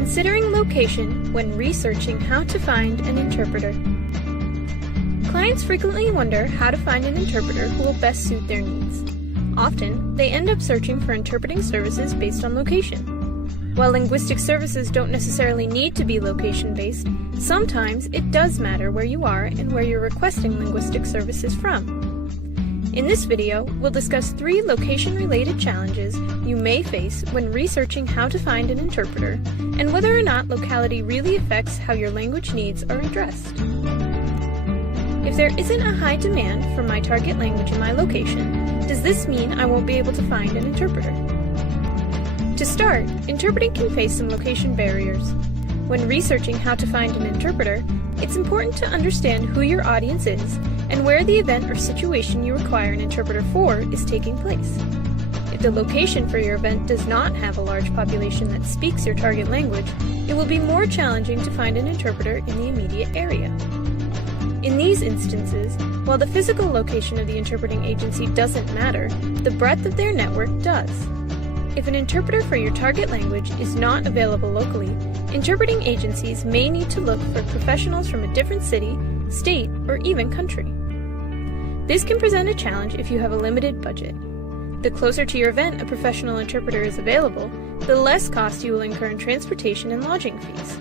Considering location when researching how to find an interpreter. Clients frequently wonder how to find an interpreter who will best suit their needs. Often, they end up searching for interpreting services based on location. While linguistic services don't necessarily need to be location-based, sometimes it does matter where you are and where you're requesting linguistic services from. In this video, we'll discuss 3 location-related challenges you may face when researching how to find an interpreter and whether or not locality really affects how your language needs are addressed. If there isn't a high demand for my target language in my location, does this mean I won't be able to find an interpreter? To start, interpreting can face some location barriers. When researching how to find an interpreter, it's important to understand who your audience is and where the event or situation you require an interpreter for is taking place. If the location for your event does not have a large population that speaks your target language, it will be more challenging to find an interpreter in the immediate area. In these instances, while the physical location of the interpreting agency doesn't matter, the breadth of their network does. If an interpreter for your target language is not available locally, interpreting agencies may need to look for professionals from a different city, state, or even country. This can present a challenge if you have a limited budget. The closer to your event a professional interpreter is available, the less cost you will incur in transportation and lodging fees.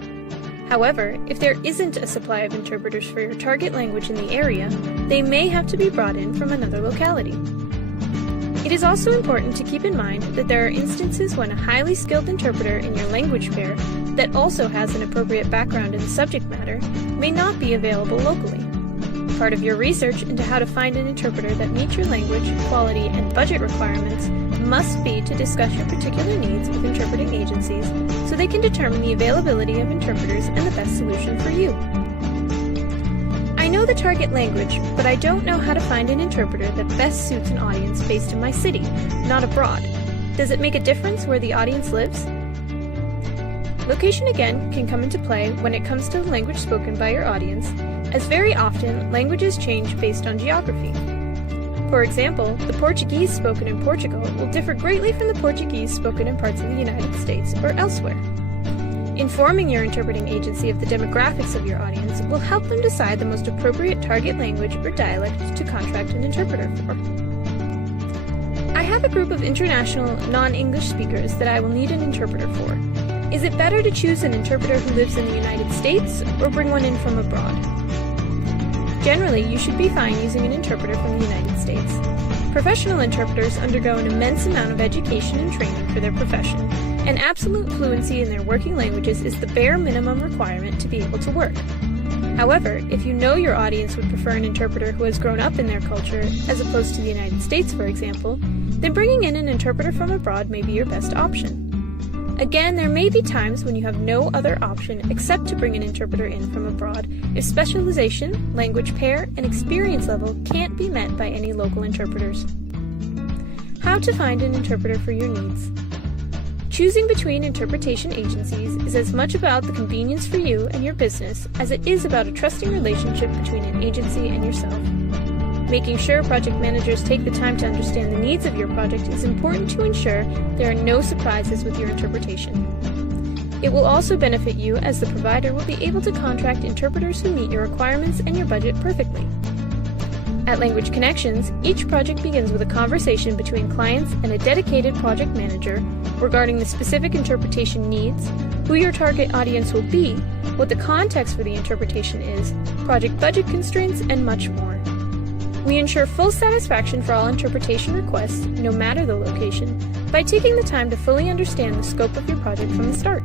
However, if there isn't a supply of interpreters for your target language in the area, they may have to be brought in from another locality. It is also important to keep in mind that there are instances when a highly skilled interpreter in your language pair that also has an appropriate background in the subject matter may not be available locally. Part of your research into how to find an interpreter that meets your language, quality, and budget requirements must be to discuss your particular needs with interpreting agencies so they can determine the availability of interpreters and the best solution for you. I know the target language, but I don't know how to find an interpreter that best suits an audience based in my city, not abroad. Does it make a difference where the audience lives? Location again can come into play when it comes to the language spoken by your audience, as very often languages change based on geography. For example, the Portuguese spoken in Portugal will differ greatly from the Portuguese spoken in parts of the United States or elsewhere. Informing your interpreting agency of the demographics of your audience will help them decide the most appropriate target language or dialect to contract an interpreter for. I have a group of international, non-English speakers that I will need an interpreter for. Is it better to choose an interpreter who lives in the United States or bring one in from abroad? Generally, you should be fine using an interpreter from the United States. Professional interpreters undergo an immense amount of education and training for their profession, and absolute fluency in their working languages is the bare minimum requirement to be able to work. However, if you know your audience would prefer an interpreter who has grown up in their culture, as opposed to the United States, for example, then bringing in an interpreter from abroad may be your best option. Again, there may be times when you have no other option except to bring an interpreter in from abroad if specialization, language pair, and experience level can't be met by any local interpreters. How to find an interpreter for your needs. Choosing between interpretation agencies is as much about the convenience for you and your business as it is about a trusting relationship between an agency and yourself. Making sure project managers take the time to understand the needs of your project is important to ensure there are no surprises with your interpretation. It will also benefit you as the provider will be able to contract interpreters who meet your requirements and your budget perfectly. At Language Connections, each project begins with a conversation between clients and a dedicated project manager regarding the specific interpretation needs, who your target audience will be, what the context for the interpretation is, project budget constraints, and much more. We ensure full satisfaction for all interpretation requests, no matter the location, by taking the time to fully understand the scope of your project from the start.